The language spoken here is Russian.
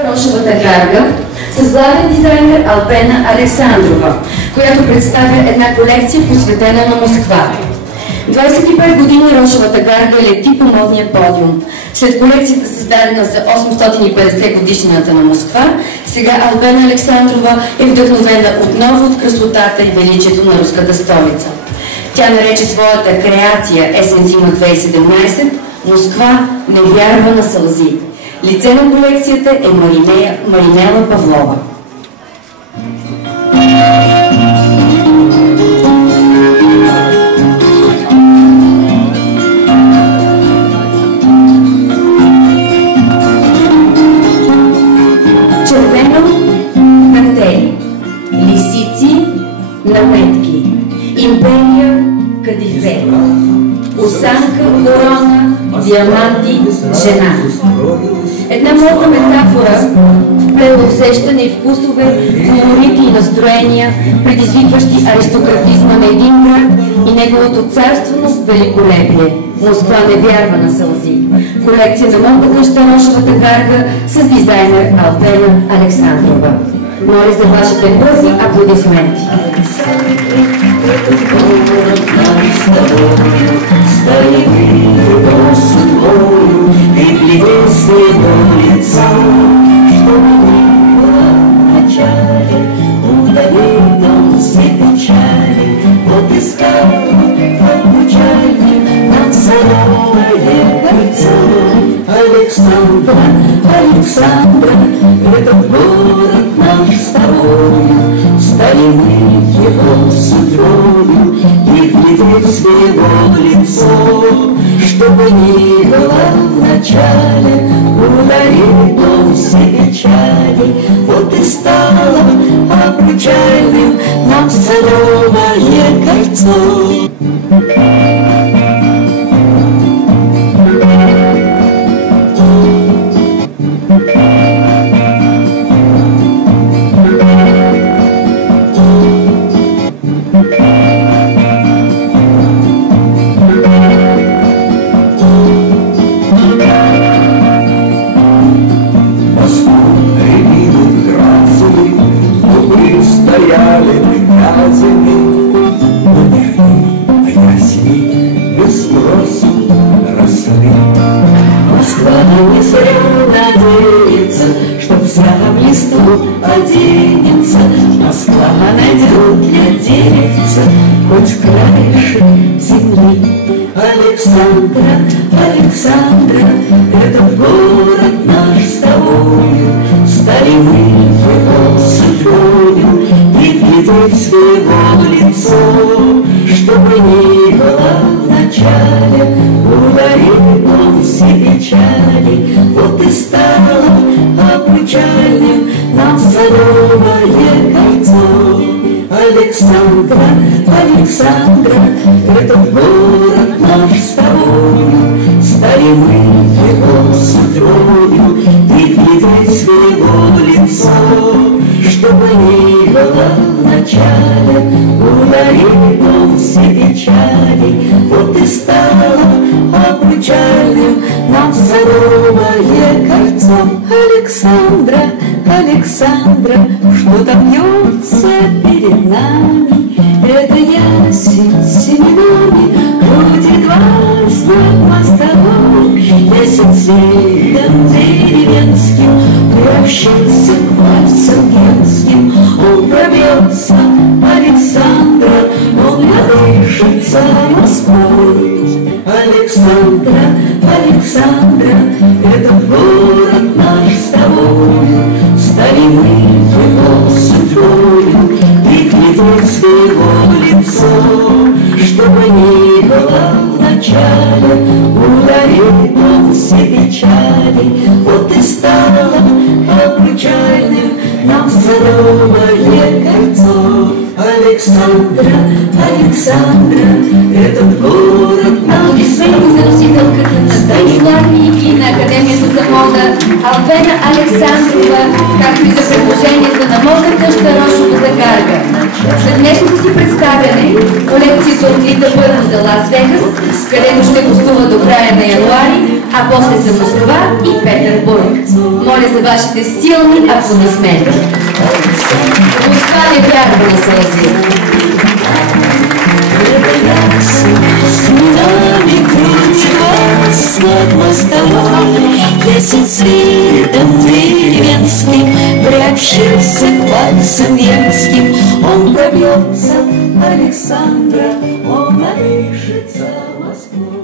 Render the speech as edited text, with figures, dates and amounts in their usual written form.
Рошевата гарга с главен дизайнер Албена Александрова, която представя една колекция посветена на Москва. 25 години Рошевата гарга лети по модния подиум. След колекцията, създадена за 850 годишнината на Москва, сега Албена Александрова е вдъхновена отново от красотата и величието на руската столица. Тя нарече своята креация есен зима 2017 "Москва не вярва на сълзи". Лице на колекцията е Маринела Павлова. Червено на тели, лисици на метки, империя кадифе, осанка корона, диаманти жена. Една модна метафора вплела усещане и вкусове, колорити и настроения, предизвикващи аристократизма на един град и неговото царствено великолепие. Москва не вярва на сълзи. Колекция на модна къща Рошевата гарга с дизайнер Албена Александрова. Моля за вашите бързи аплодисменти. Александра, Александра, этот город наш с тобою, стали мы его судьбою, и глядеть в его лицо, чтобы ни было в начале, ударит он все печали, вот и стало обручальным нам садовое кольцо. Стояли приказами, но не они, а ясни, без спросу росли. Москва не зря надеется, что вся в листу оденется. Москва найдет для девицы хоть краешек земли. Александра, Александра, этот город наш с тобою, стали мы его судьбою, и глядеть в его лицо, чтобы ни было в начале, ударит он все печали, вот и стало обручальным нам садовое кольцо. Александра, Александра, этот город наш с тобою, стали мы его судьбою, и глядеть в его лицо, чтобы ни было в начале, ударит он все печали, вот и стало обручальным нам садовое кольцо. Александра, Александра, что-то бьется перед нами, это ясень с семенами, крутит вальс над мостовой, лесит цветом деревенским, приобщился к вальсам венским, он пробьется, Александра, он надышится Москвой. Александра, Александра, этот город наш с тобою, стали мы его судьбою, и глядеть в его лицо, чтобы ни было в начале, ударит он все печали, вот и стало обручальным нам садовое кольцо. Александра, Александра, этот город наш с тобою, Носителката на Станислав Ники на Академията за мода Албена Александрова, както и за предложението на моята къща Рошовата гарга. След днешното си представяне, колекцията отлита първо за Лас Вегас, където ще гостува до края на януари, а после за Москва и Петербург. Моля за вашите силни аплодисменти. Москва не вярва на сълзи. С нами крутилась над мостовой лесен цветом деревенским, приобщился к вальсам венским. Он пробьется Александра, он напишется Москву.